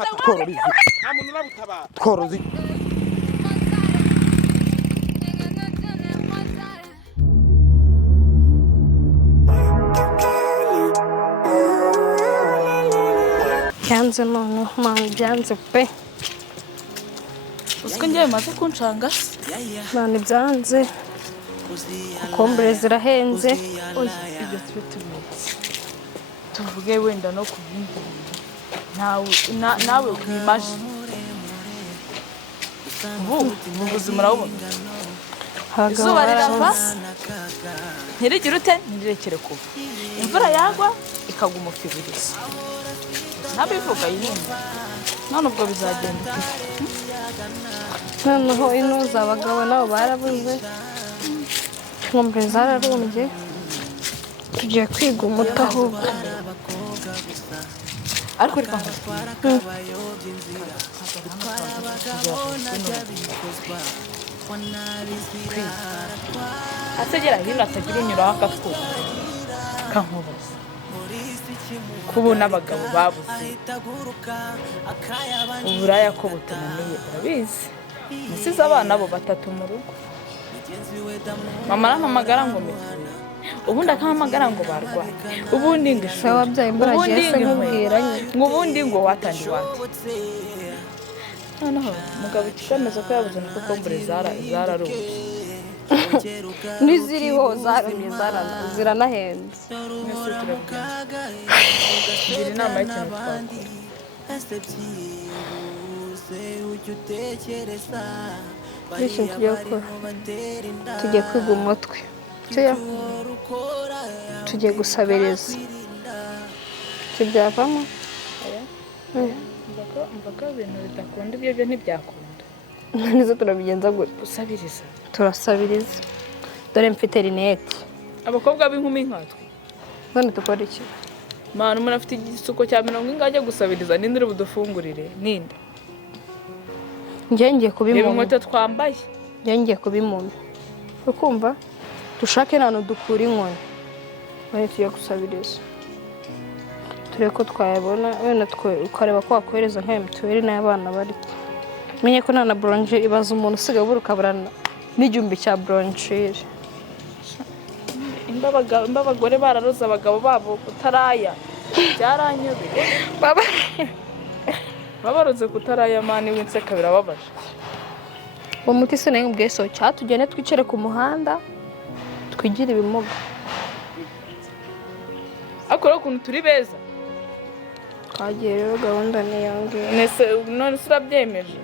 fata tworozi nta muntu nabutabara tworozi byanze none mama byanze pe usiko ngiye maze kunshanga none byanze kokombure zirahenze oya ibyo tuvuge wenda no kubindi nawe ukwimaje ubu buzima urabona izuba rirava ntirigire ute ntirekere kuva imvura yagwa ikaguma ukibiriza nabivuga yindi none ubwo bizagenda noneho inuza abagabo nabo barabuze kokombure zararumbye tugiye kwiga umuti ahubwo ariko reka ategera hino atagira unyuraho akatwuka kankubaza kubona abagabo babuze uburaya ko butananiye urabizi nasize abana bo 3 mu rugo mama arampamagara ngo mituye ubundi akahamagara ngo barwaye ubundi ngo sawa byaye mbaragiye se nkubwiranye ngo ubundi ngo watandi wate noneho mugabo ikemeza ko yabuze nuko kombure zararumye niziriho zarumye ziranahenze ngira inama y'ikintu twakora tugiye kwiga umutwe tugiye gusabiriza byavamo mvaga ibintu bidakunda ibyo ntibyakunda nizo turabigenza gute gusabiriza turasabiriza dore mfite rinete abakobwa b'inkumi nkatwe none dukora iki mwana umuntu afite igisuko cya 70 ajya gusabiriza n'indire budufungurire ninde ngiye kubimuma inkweto twambaye ngiye kubimuma ukumva dushake nano dukura inkoni bari tuye gusabiriza tureko twayabona wenda ukareba ko wakohereza nka mituweli n'abana bari menye ko nana bronche ibaza umuntu usigaye buruka burana n'igihumbi cya bronche imbabagore bararoza abagabo babo kutaraya byaranyobe babaroze kutaraya mani w'inseka birababaje uwo muti se nayo ubweso cyatugene twicare ku muhanda twigira ibimuga akora ukuntu turi beza twagiye rero gahunda niyonge none surabyemeje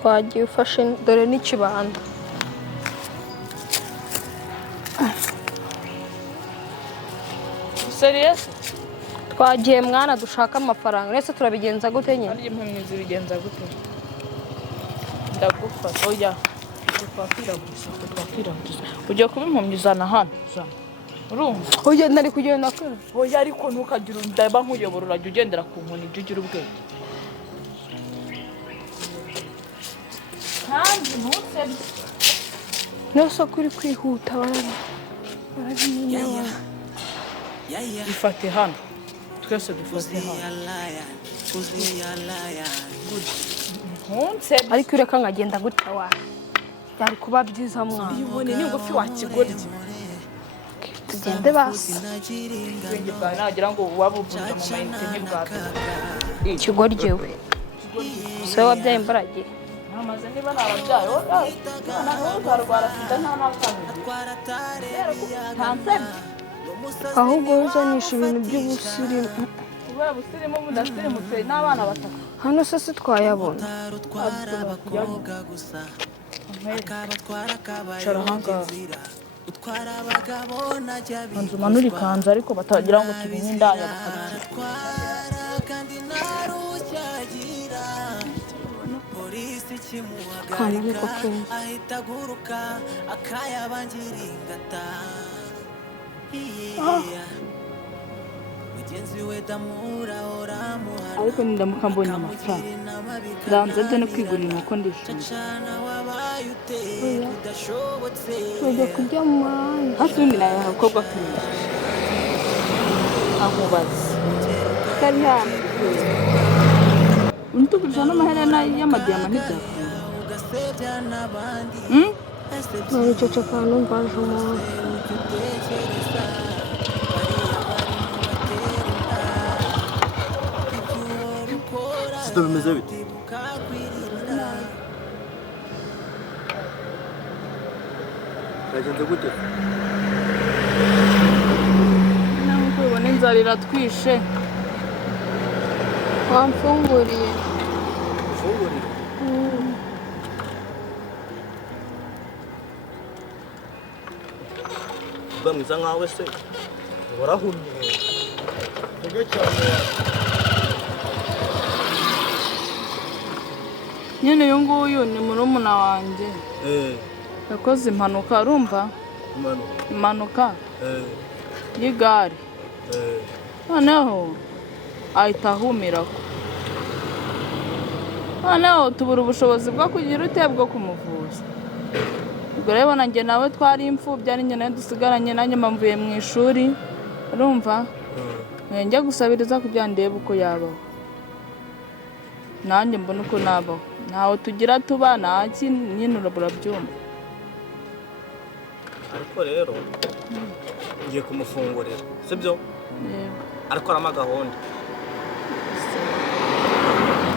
twagiye ufashe dore n'ikibanda serious twagiye mwana dushaka amafaranga nese turabigenza gute nyine ari impamyizi bigenza gute ndagufata oya twakwira ujye kuba impamyizana hano urumva oya nari kugenda kare oya ariko ntukagira ndaba nkuyobora urajya ugendera ku nkoni ujye ugira ubwenge kandi ntusebye nose kuri kwihuta barabimenya ifate hano twese dufate hano ntunsebye ariko ureka nkagenda gutya wa byari kuba byiza mwana ibone ni ngufi wakigorye tugende basi ubwenge bwawe nagira ngo waba uvuze mu mayinite ntibwato ikigoryewe se wabyaye imbaragihe namaze niba nababyaye naho uzarwara sida nta n'akamenya ntansebye ahubwo uzanisha ibintu by'ubusirimu kubera busirimu budasirimutse n'abana 3 hano se twayabona cara hangaha hanze umanura ikanzu ariko batagira ngo tubinye indaya kana niko kumva ariko nindamuka mbonye amafaranga ndanze no kwigurira inkoko ndishimye tujya kujya mu mahanga hafi y'imina abakobwa kumenya amubaza kari hano uzana amaherena y'amadiyama n'ibya Nabiceceka numva aje umuntu. Sito bimeze bite? Byagenze gute? nkuko ubona inzara iratwishe. Wamfunguriye. Ufungurira? Bamwiza nkawe se warahumye. Ege cyane. Nyine uyu nguyu ni murumuna wanjye. Yakoze impanuka urumva? Impanuka y'igare. Noneho ahita ahumiraho. Noneho tubura ubushobozi bwo kugira ute bwo kumuvuza. Ubwo rero nanjye nawe twari imfubyi ari njye nawe dusigaranye nanjye mvuye mu ishuri urumva? Njya gusabiriza kugira ndebe uko yabaho. Nanjye mbona uko nabaho. Ntaho tugira tuba ntaki nyine urabyumva. Ariko rero ngiye kumufungurira sibyo? Yego. Ariko arama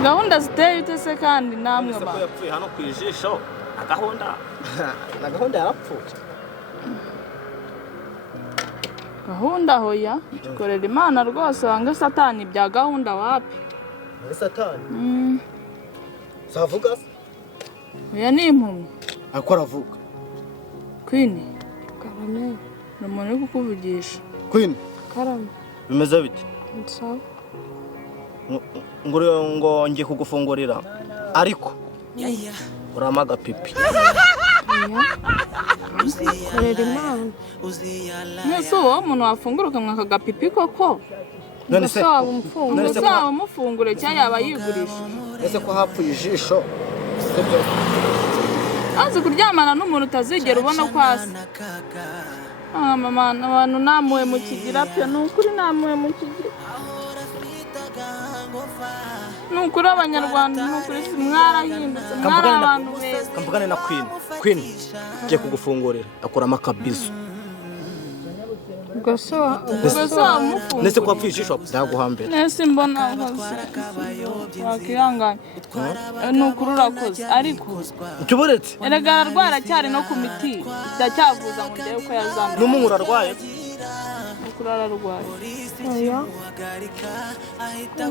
gahunda ziteye ute se kandi namwe ba ko yapfuye hano ku ijisho na gahunda yarapfuye. Gahunda hoya dukorera Imana rwose wanga satani bya gahunda wapi? Ni satani? Savuga se? Oya ni impumyi. Ariko aravuga. Queen Karame. Umuntu uri kukuvugisha. Queen. Karame. Bimeze bite? Sawa. Ngo ngiye kugufungurira ariko urama agapipi. Korera Imana. Nese uwo muntu wafunguruka mwaka gapipi koko? None se umufungure cyangwa yaba yigurisha? Ese ko hapfuye ijisho sibyo? Azi kuryamana n'umuntu utazigera ubona ko asa. Mama abantu namuwe mu kigira pyo n'ukuri namuwe mu kigira. N'ukuri abanyarwanda n'ukuri simwarahindutse mwari abantu beza. Kamvugane na Queen ngiye kugufungurira akuramo akabizo. Gasoa umufungo. Nese ko hapfuye ijisho byaguhambira. Nese mbona wakihanganye. N'ukuri urakoze ariko Tuburetse. Erega arwara cyari no ku miti ndacyavuza ngo ndebe ko yazamuka. N'umuntu ararwaye? N'ukuri ararwaye. Oya.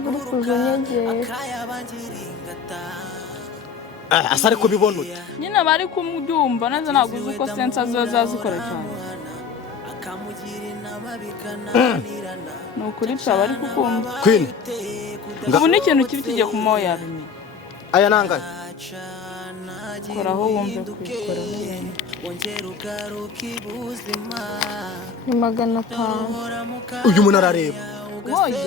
Uri kuzunyegera. Asa ariko bibona ute? Nyine bari kumubyumva neza ntabwo uzi uko sensa zo zazikora cyane. N'ukuri cyaba ari kukumva. Queen. Ubu ni ikintu kibi kigiye kumoya bimwe. Aya nangaye. Koraho wumve kwikora. Ni 500. Uyu muntu arareba. Oya.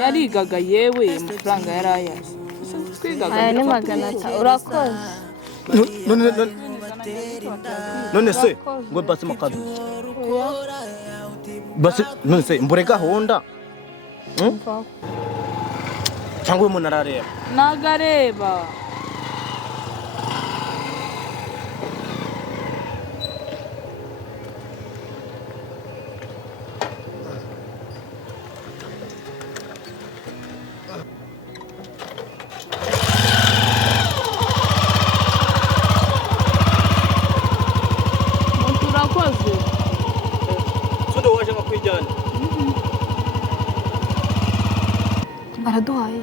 Yarigaga yewe amafaranga yarayaze. Aya ni 500. Urakoze. None se ngo basi makabi. Basi none se mbure gahunda. Cyangwa umuntu arareba. Nagareba. Murakoze. Sudo waje makwijyana. Baraduhaye.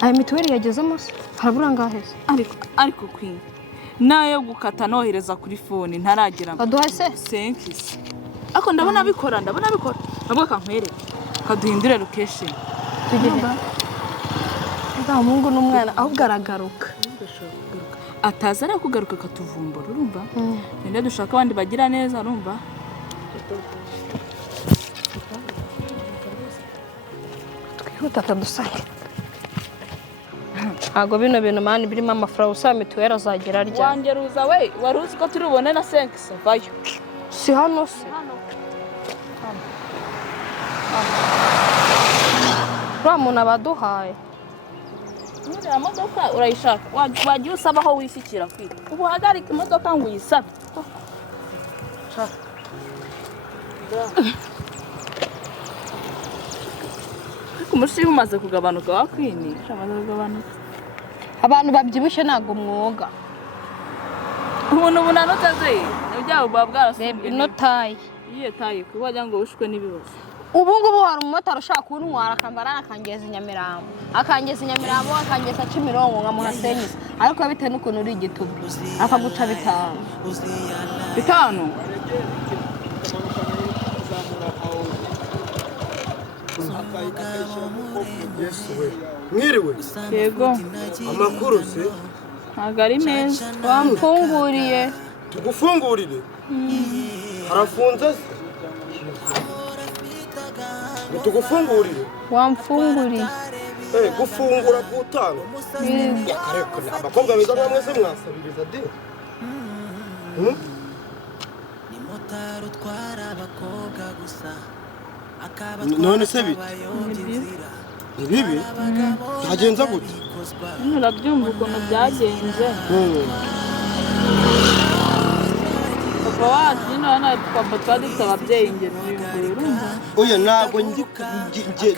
Aya mituweli yagezemo se? Harabura ngahe se? Ariko Queen. Nayo gukata nohereza kuri phone ntaragera. Baduhaye se? Senkisi. Ako ndabona bikora. Nabwo kankwereka. Kaduhindure location. Tugenda. Nda mungu n'umwana ahubwo aragaruka. Ataza ari kugaruka katuvumbura urumva? Nende dushaka abandi bagira neza urumva? Twihuta tadusange. Ago bino bintu mani birimo amafaranga usa mituweli azagera rya. Wangeruza we waruzi ko turi bubone na senkisi vayo. Si hano se. Ura muntu abaduhaye. Uriya modoka urayishaka wagiye usaba aho wishyikira kwita ubu hagarika imodoka ngo uyisabe umushiha umaze kugabanuka wakwinisha amaze kugabanuka abantu babyibushye ntabwo mwoga umuntu bunanutse ze ibyabo buba bwarasumbye ino tayi iyihe tayi kuko wagira ngo wishwe n'ibibazo ubu ngubu hari umumotari ushaka kuntwara akambara akangeza i Nyamirambo akangeza Kimironko nkamuha senyisa ariko bitewe n'ukuntu uri igitugu akaguca 5 mwiriwe yego amakuru se ntabwo ari meza wamfunguriye tugufungurire harafunze se tugufungurire wamfunguriye gufungura gutanga yakareka abakobwa beza nka mwese mwasabiriza de none se bite ni bibi byagenze gute urabyumva ukuntu byagenze papa wacu nyine papa twari dufite ababyeyi ingero urumva oya ntabwo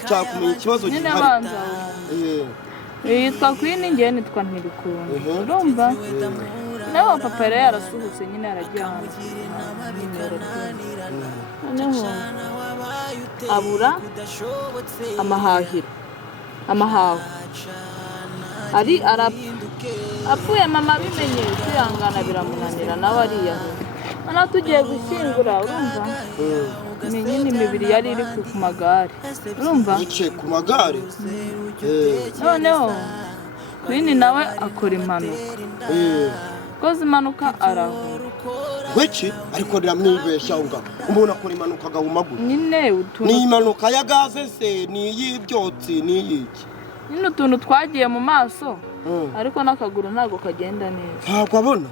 cyakumenya ikibazo nyine gihari abanza yitwa Kuri ngewe nitwa Ntirikunda urumva nawe papa yari yarasuhutse nyine yaragiye hanze noneho abura amahaho ari apfuye mama bimenye kwihangana biramunanira nawe ariyahura noneho tugiye gushyingura urumva nyine imibiri yari iri ku magare urumva yicaye ku magare noneho Kuri nawe akora impanuka koze impanuka arahura gweki ariko riramwibeshya ngo umuntu akora impanuka agahumagura nyine ni impanuka ya gaze se ni y'ibyotsi ni yiki nyine utuntu twagiye mu maso ariko n'akaguru ntabwo kagenda neza ntabwo abona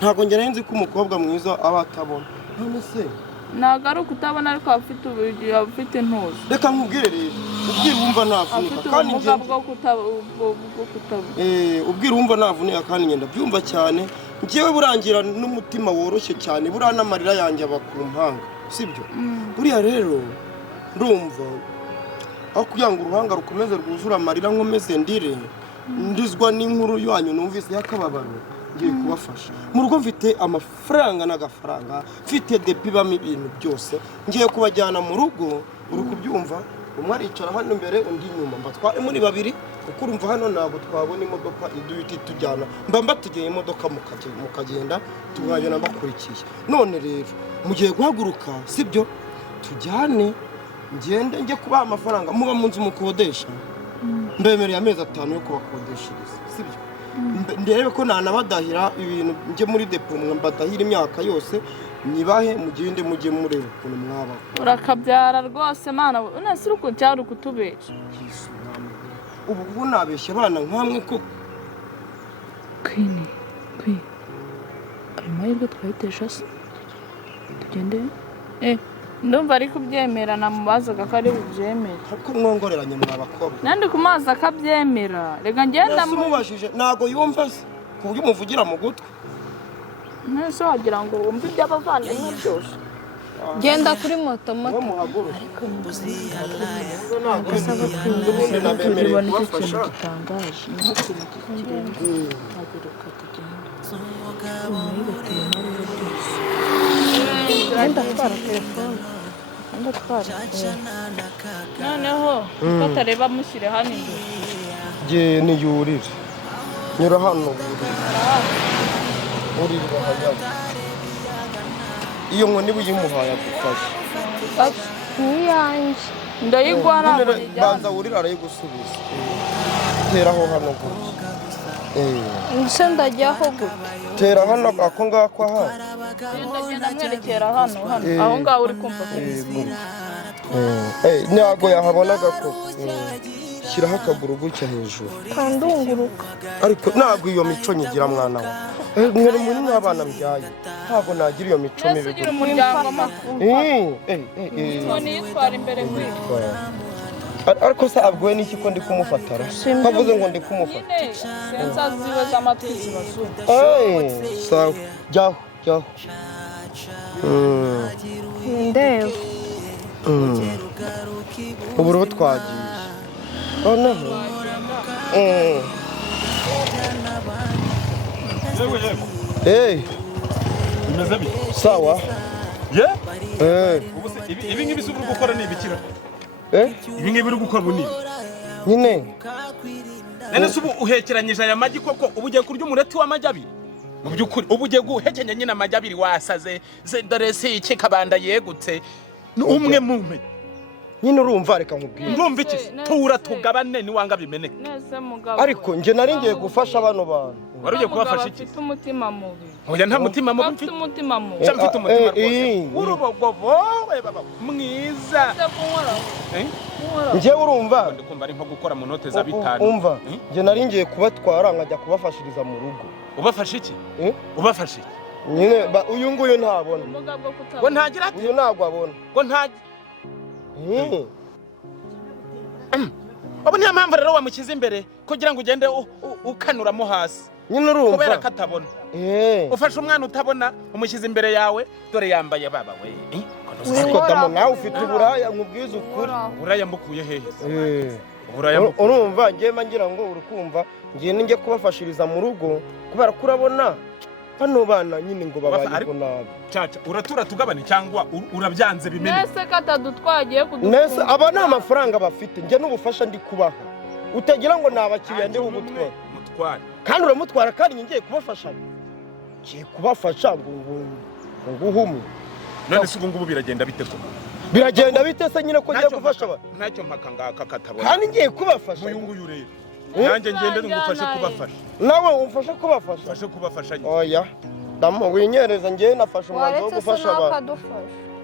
ntabwo njye nzi ko umukobwa mwiza aba atabona none se ntabwo ari ukutabona ariko afite intuza reka nkubwire rero ubwira wumva navunika kandi ubumuga bwo kutabona ubwira wumva navunika kandi ngenda byumva cyane njyewe burangira n'umutima woroshye cyane buriya n'amarira yanjye aba ku mpanga sibyo buriya rero ndumva aho kugira ngo uruhanga rukomeze rwuzure amarira nkomeze ndire ndizwa n'inkuru yanyu numvise y'akababaro ngiye kubafasha mu rugo mfite amafaranga n'agafaranga mfite depi bamo ibintu byose ngiye kubajyana mu rugo uri kubyumva umwe aricara hano imbere undi inyuma mbatware muri babiri kuko urumva hano ntabwo twabona imodoka iduhita itujyana mba mbategeye imodoka mukagenda tugahagenda mbakurikiye none rero mugiye guhaguruka sibyo tujyane ngende njye kubaha amafaranga muba mu nzu mukodesha mbemereye amezi 5 yo kubakodeshereza sibyo ndebe ko nanabadahira ibintu njye muri depo mbadahira imyaka yose nibahe mugende mujye mureba ukuntu mwaba urakabyara rwose mana unasira uko cyari kutubesha ubu nabeshye abana nkamwe ko Kuri amahirwe twahitesha se tugende ndumva ari kubyemera namubazaga ko ari bubyemera kuko mwongoreranye mwabakobwa nandi kumaza akabyemera rega ngenda mubajije ntago yumva se ku buryo umuvugira mu gutwi nese wagira ngo wumve iby'abavandimwe byose genda kuri moto ariko ndasaba kubibona icyo kintu gitangaje ni ikintu kirenze haguruka tugenda twara telefone noneho batareba mushyire hano imbere nge niyurire nyura hano urirwa hajya iyo nkoni buyimuhaye agufasha niyanjye ndayigwara banza wurira arayigusubiza teraho hano gutya ndetse ndajyaho gutya tera hano ako ngako aha ndagenda mwerekera hano aho ngaho uri kumva ntabwo yahabonaga ko shyiraho akaguru gutya hejuru kandunguruka ariko ntabwo iyo mico nyigira mwana we mwere muri n'abana mbyaye ntabwo nagira iyo mico mibi ugira umuryango makuru none yitwara imbere ariko se abwiwe n'iki ko ndi kumufatara kavuze ngo ndi kumufata nyine sensa ziwe z'amatwi zibazumva sawa jyaho ndeba ubu rero twagiye noneho bimeze bite sawa ibi ngibi si uri gukora ni ibikira ibi ngibi uri gukora ubu ni nyine none se ubu uhekeranyije aya magi koko ubu ugiye kurya umureti w'amagi abiri mu by'ukuri ubu ugiye guhekenya nyine amagi abiri wasaze dore si iki kabanda yegutse umwe mumpe nyine urumva reka nkubwire ndumva iki tura tugabane niwanga bimeneke ariko nje nari ngiye gufasha bano bantu wari ugiye kubafasha iki ufite umutima mubi oya nta mutima mubi mfite umutima mubi mfite umutima rwose urubogobo we baba mwiza nje urumva ndikumva ari nko gukora mu note za 5 umva nje nari ngiye kubatwara nkajya kubafashiriza mu rugo ubafasha iki ubafasha iki nyine uyu nguyu ntabona ngo ntagira ati uyu ntabwo abona ngo ntagira ubu niyo mpamvu rero wamushyize imbere kugira ngo ugende ukanuramo hasi nyine urumva kubera ko atabona ufashe umwana utabona umushyize imbere yawe dore yambaye baba we ariko damu nawe ufite uburaya nkubwiza ukuri uburaya mbukuye hehe urumva njye ngira ngo uri kumva ngiye ninjye kubafashiriza mu rugo kubera ko urabona hano bana nyine ngo babayeho nabi caca uratura tugabane cyangwa urabyanze bimene nese katadutwagiye nese aba ni amafaranga bafite njye n'ubufasha ndi kubaha utagira ngo nabakiriya ndi bugutwara kandi uramutwara kandi ngiye kubafasha ngiye kubafasha ngo nguhumwe none se ubu ngubu biragenda bite ko biragenda bite se nyine ko ngiye gufasha aba ntacyo mpaka ngaka katabona kandi ngiye kubafasha uyu nguyu rero nanjye ngende ngufashe kubafasha nawe umfashe kubafasha ufashe kubafasha oya damu winyereza ngiye nafashe umwanzuro wo gufasha abantu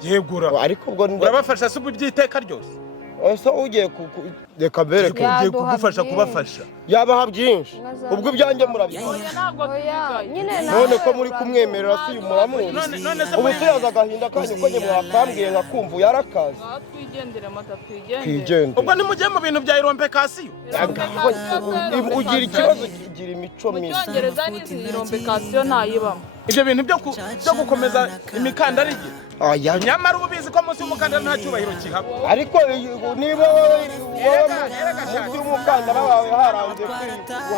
yegura ariko ubwo urabafasha se by'iteka ryose ese ugiye reka bereke ugiye kugufasha kubafasha yabaha byinshi ubwo ibyanjye murabizi none ko muri kumwemerera si umuramuzi ubu tuyaza agahinda kanyu ko mwakambwiye nkakumva yarakaze twigendere ubwo nimujye mu bintu bya irompekasiyo ugira ikibazo kigira imico mibi icyongereza ni irompekasiyo ntayibamo ibyo bintu byo gukomeza imikandara igira nyamara ubu bizi ko munsi y'umukandara nta cyubahiro kihaba ariko niba munsi y'umukandara wawe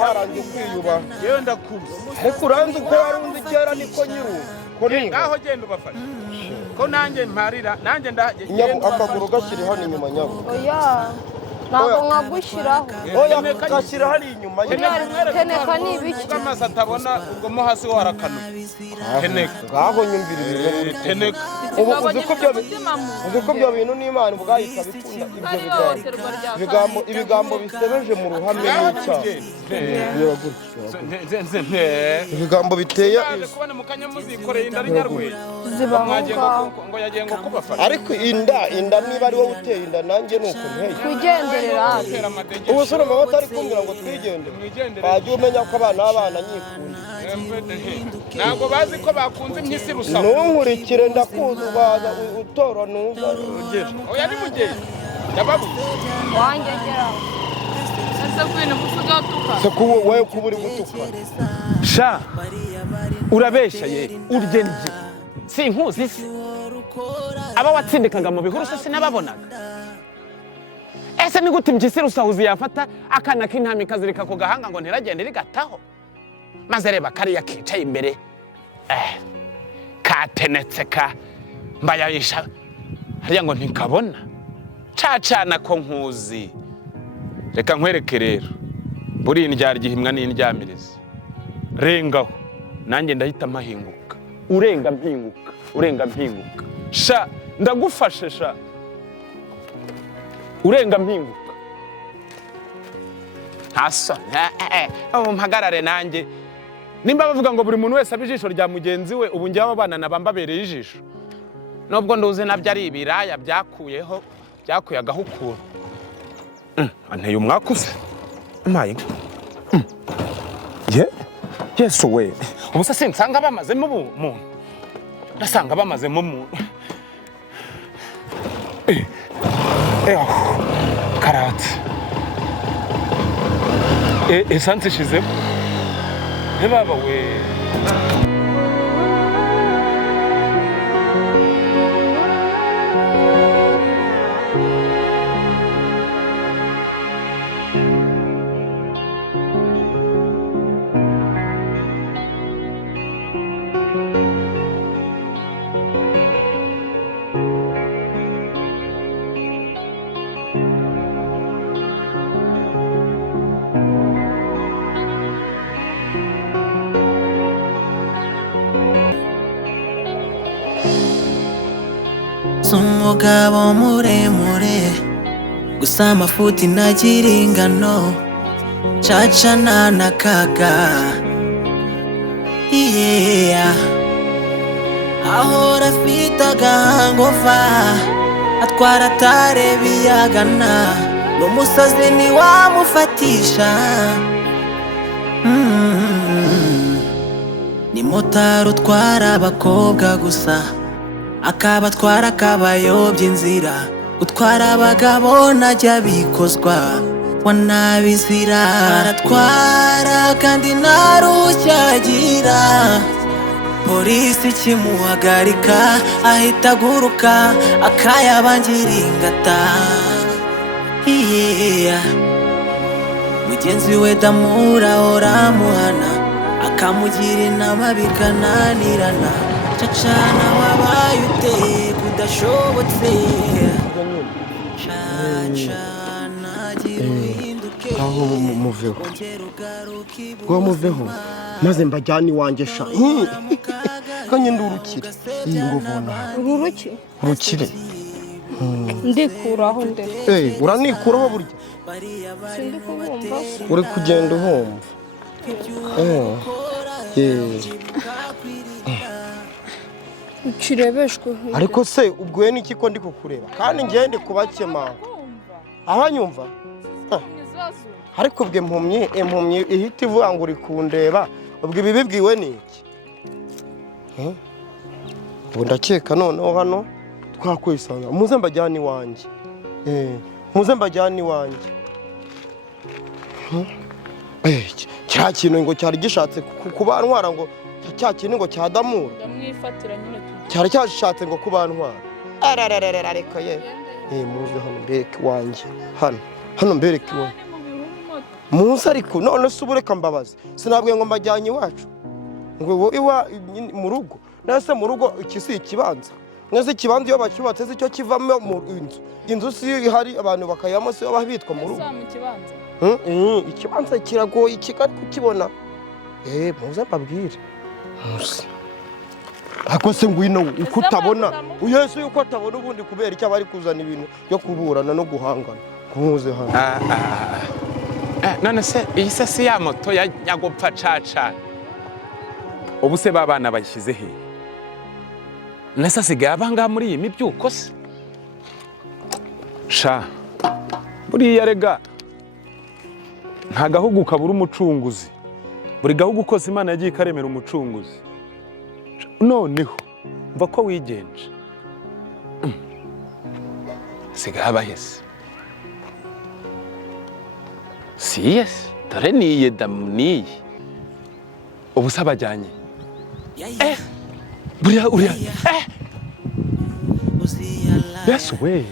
haranze kwiyubaha yewe ndakuzi ariko uranze uko warunze kera niko nyiru ngaho genda ubafashe ko nanjye mparira nanjye akaguru gashyira hano inyuma nyabo ntabwo nkagushyiraho oya gashyira hari inyuma teneka ni ibiki amaso atabona ubwo mo hasi ho harakanuye teneka ngaho nyumvira ibintu teneka ubu uzi ko byo bintu n'Imana ubwahita bikunda ibyo ibigambo bisebeje mu ruhame n'icyaha ibigambo biteye kubona mu kanyamuzikoreye inda rinyarwe ngo yagiye ngo kubafasha ariko inda niba ari wowe uteye inda nanjye nuko nteye twigenderera ubu sura mama atari kumbwira ngo twigende bajye umenya ko abana nyikunda ntabwo bazi ko bakunze impyisi rusaho ntunkurikire ndakuzi ubaza utora nuza ugera oya ni mugiye yababuze wanjye gera ese kwine gusiga tuka se kuwo wewe kuburi gutuka sha urabesha ye urye nje sinkuzi se aba watsindikaga mu bihuru se sinababonaga ese ni gute impyisi rusahuzi yafata akana k'intama ikazirika ku gahanga ngo ntiragende rigataho maze reba kariya kicaye imbere katenetse mbayayisha hariya ngo ntikabona cacana ko nkuzi reka nkwereke rero buri indyara igihimwa n'indyamirizi rengaho nanjye ndahita mpahinguka urenga mpinguka sha ndagufashe sha urenga mpinguka ntasa mpagarare nanjye nimba bavuga ngo buri muntu wese abe ijisho rya mugenzi we ubu njye abana nabambabereye ijisho nubwo nduzi nabyo ari ibiraya byakuye agahukura anteye umwakuze mpaye yesu we ubu se sinsanga bamazemo umuntu ndasanga bamazemo umuntu karatse esanse ishizemo baba we umugabo muremure gusa amafuti ntagira ingano cacana na kaga ahora afite agahangova atwara atareba iyagana n'umusazi ntiwamufatisha ni motari utwara abakobwa gusa akabatwara akabayobya inzira utwara abagabo najya bikozwa wanabizira aratwara kandi ntarushyagira polisi kimuhagarika ahita aguruka akayabangira ingata mugenzi we damura oramuhana akamugira inama bikananirana cacana wabaye uteye kudashobotse cacana gira uhinduke aho muveho ngo muveho maze mbajyane iwanjye sha kanye ndurukire iyi ngo vona urukire ndikuraho nde uranikuraho burya sindi kubumva uri kugenda uhomba ukirebeshwe ariko se ubwo n'iki ko ndi kukureba kandi ngiye ndi kubakema aho nyumva ariko ubwo impumyi ihita ivuga ngo uri kundeba ubwo ibi bibwiwe n'iki ubu ndakeka noneho hano twakwisanga muze mbajyane iwanjye muze mbajyane iwanjye cya kintu ngo cyari gishatse kubantwara ngo cya kintu ngo cyadamura ndamwifatira nyine cyari cyashatse ngo kubantwara ariko ye muze hano mbereke iwanjye hano mbereke iwanjye muze ariko none se ubureka mbabazi sinabwiye ngo mbajyanye iwacu ngo iwa mu rugo nase mu rugo iki si ikibanza nese ikibanza iyo bacyubatse cyo kivamo mu inzu si hari abantu bakayamo se baba bitwa mu rugo ikibanza kiragoye kigari kukibona muze mbabwire ako se ngwino uko utabona uyese yuko atabona ubundi kubera icyo bari kuzana ibintu byo kuburana no guhangana kumuze hano none se iyi se si ya moto yagopfa caca ubu se babana bayishyize he nese asigaye abanga muri iyi mibyuko se sha buriya rega nta gahugu kabura umucunguzi buri gahugu kose Imana yagiye ikaremera umucunguzi noneho mva ko wigenje asigaye abahese si yesi dore niye damuniye ubu se abajyanye uriya yesu we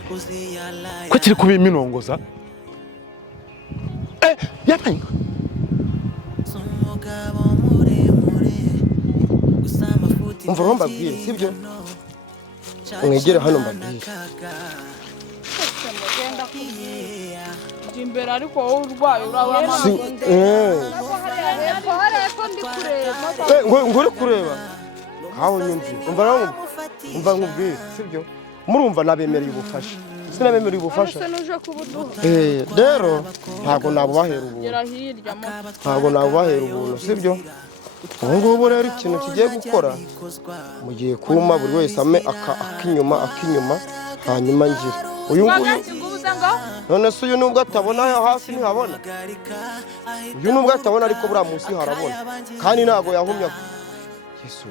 ko kiri kubiminongoza yabaye umva aho mbabwire sibyo mwegere hano mbabwire imbere ariko wowe urwaye urabona ngo uri kureba aho nyumvira umva nkubwire sibyo murumva nabemereye ubufasha sinabemereye ubufasha rero ntabwo nabubahera ubuntu sibyo ubu ngubu rero ikintu kigiye gukora mugiye kuma buri wese ame akinyuma hanyuma ngira uyu nguyu none se uyu nubwo atabona hasi ntihabona uyu nubwo atabona ariko buriya munsi harabona kandi ntabwo Yesu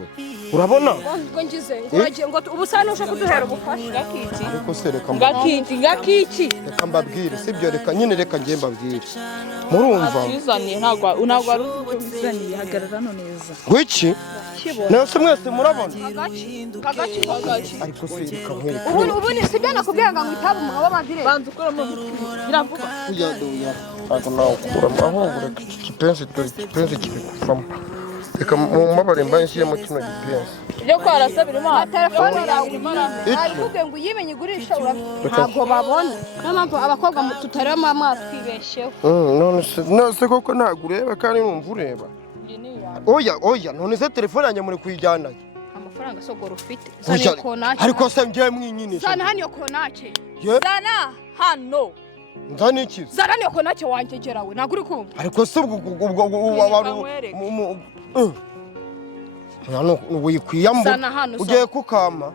urabona ngo ngize ngo uragiye ngo ubusane usha kuduhera ubufasha Gakiki. ariko se reka Gakiki. reka mbabwire sibyo reka nyine reka ngiye mbabwire murumva Bizaniye ntabwo ari bizaniye hagarara neza. wiki nese mwese murabona kagaci ariko se reka nkwereke ubu ni sibyo nakubwira ngo ngitabe umugabo w'amavire Banza ukoramo biravuga. kuyadoya ntabwo nawukuramo ahubwo reka iki kipensi kibikuvamo reka mumabare mbaye nshyiremo kino gipensi Ibyo kwarasa birimo telefone yawe arikubwiye ngo uyimenye igurisha ntabwo babona niyo mpamvu abakobwa tutareba amaso twibeshyeho none se koko ntabwo ureba kandi numva ureba oya none se telefone yanjye muri kuyijyana amafaranga sogora ufite zana konache ariko se ngiye mwinyinisha zana hano konache Zana hano. nzana iki zana niyo konache wanjye gerawe ntabwo uri kumva ariko se wikwiyambu ugiye kukama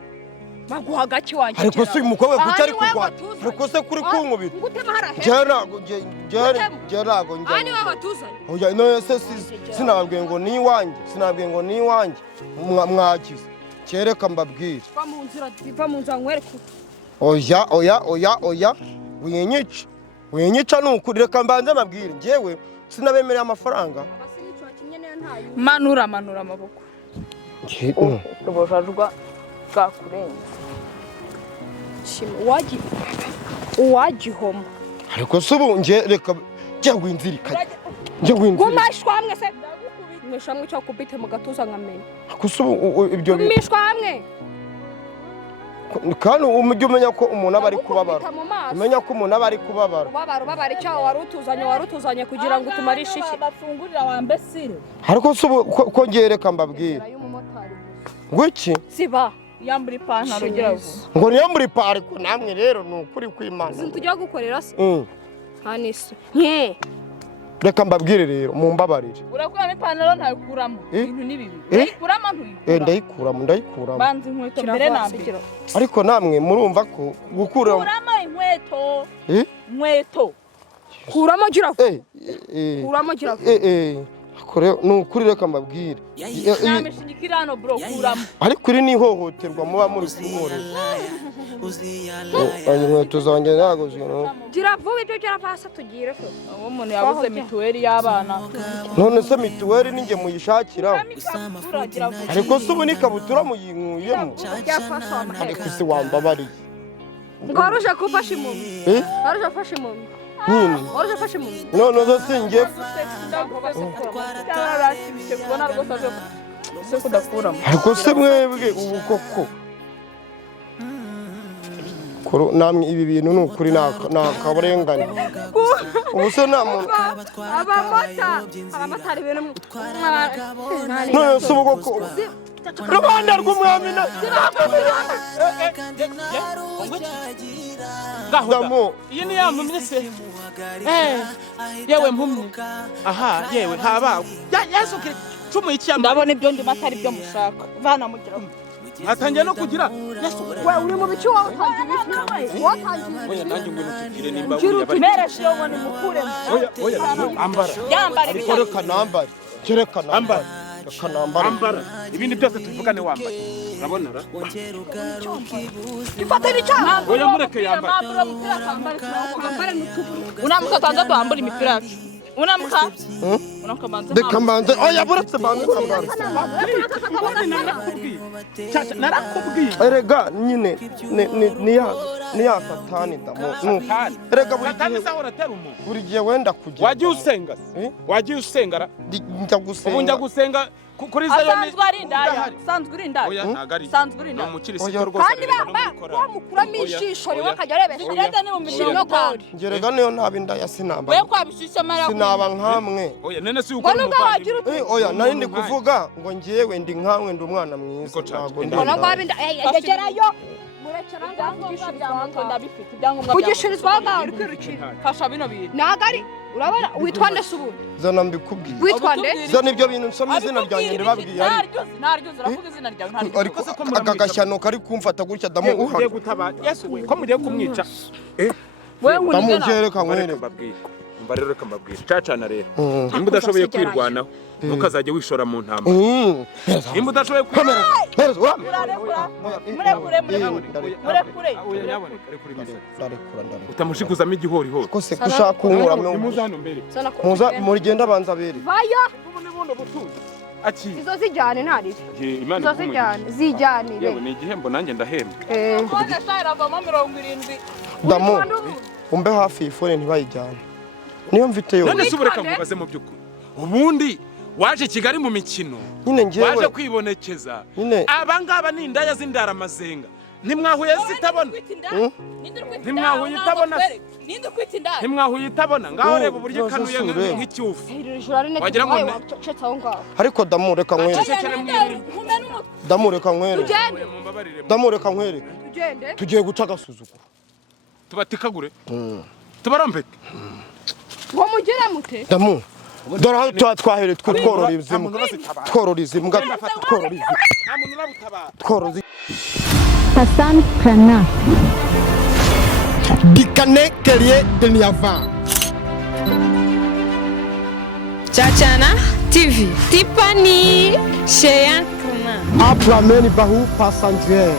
baguha gake wanjye ariko se umukobwa kuki ari kurwana ariko se kuri kunkubita njye oya none se sinababwiye ngo ni iwanjye mwagize kereka mbabwire va mu nzira nkwereke oya winyica ni ukuri reka mbanze mbabwire njyewe sinabemereye amafaranga Manura amaboko. Ubujajwa bwakurenze. uwagihoma ariko se ubu njye reka njya winzirikanye gumashwa hamwe se gumashwa hamwe cyo kubite mu gatuza nkamenya ariko se ubu ibyo gumishwa hamwe kandi umujye umenya ko umuntu aba ari kubabara umenya ko umuntu aba ari kubabara ubabara icyaha warutuzanye kugira ngo utumarishe iki bafungurira wa mbesire ariko se ubu ko ngiye reka mbabwire ngo iki siba yambura ipantaro ugira ngo niyambura ipantaro ko namwe rero ni ukuri kw'Imana tujya gukorera se hanise nke reka mbabwire rero mumbabarire urakuramo ipantaro ntayikuramo ibintu ni bibi ndayikuramo ndayikuramo banza inkweto mbere nambere ariko namwe murumva ko gukuramo inkweto kuramo girafu kuramo girafu kore ni ukuri reka mbabwire namishingikira hano bro kuramo ariko iri ni ihohoterwa muba muri kunkorera inkweto zanjye ntago zino girafu ibyo girafasa tugire ko umuntu yabuze mituweli y'abana none se mituweli ninjye muyishakira ariko se ubu n'ikabutura muyinkuyemo ariko se wambabariye ngo waruje kufasha impumyi waruje afashe impumyi waruje afashe impumyi none zo sinjye ariko se mwebwe ubu koko namwe ibi bintu ni ukuri nakaburengane ubu se nta muntu abamotari ibintu none se ubu koko rubanda rw'umwami gahuda iyi ni ya mpumyi se yewe mpumyi aha yewe habawe yasuke cumu icyamba ndabona ibyo ndimo atari byo mushaka vana mugira atangiye no kugira we uri mu bicu watangiye oya nanjye ngo ntukire nimba mereshe yo ngo nimukuremo oya ambara yambara ariko reka nambare kereka nambare ambara ibindi byose tuvugane wambaye urabona ra ifatira icyaha oya mureke yambara unamuka kwanza tuambura imipira yacu unamuka reka mbanze oya buretse banze ambara narakubwiye erega nyine ni ya satani damu erega buri gihe wenda kugira wagiye usengara njya gusenga kuri zayo ni sanzwe uri indaya oya nagari sanzwe uri indaya umukirisitu rwose kandi bamukuramo ijisho riwe akajya arebesha ireta ni mu mishinga kandi ngerega niyo ntabinda ya sinamba we kwabishisha mara sinaba nkamwe oya nene si uko oya nari ndi kuvuga ngo ngiyewe ndi nkamwe ndi umwana mwiza ntago ndi ngo babinda yegerayo kugishirizwa ngaho fasha bino bintu nagari urabona witwande subundi zana mbikubwiye witwande zana ibyo bintu nsomye izina ryanjye ndibabwiye naryo uravuga izina ryawe ariko aka gashyano kari kumfata gutya damu ugiye gutabara yesu we ko mugiye kumwica we nkunigena damu gereka nkwereka umva rero reka mbabwire cacana rero nimba udashoboye kwirwanaho ntukazajye wishora mu ntambara nimba udashoboye utamushikuzamo igihorihori ko se gushaka kunkura muza murigenda banza bere Aki izo zijyane ntari Imana izo zijyane yewe ni igihembo nanjye ndahemba Kode sayira avamo 70. Damu umbe hafi ifone ntibayijyane niyo mvite yo none se ubureka nkubaze mu by'ukuri ubundi waje Kigali mu mikino nyine ngiyewe waje kwibonekeza abangaba ni indaya z'indara mazenga ntimwahuye zitabona ntimwahuye itabona ntimwahuye itabona ngaho reba uburyo kanuye nk'icyufu wagira ngo ariko Damu reka nkwere Damu reka nkwere Damu reka nkwere tugiye guca agasuzuguro tubatikagure tubarombeke ngo mugere mute Damu dore aho twahere tworora izimu tworozi CACANA Bikane Keriye Deniava CACANA TV Tipani Cheyan Kuna Aplameni Bahu Passager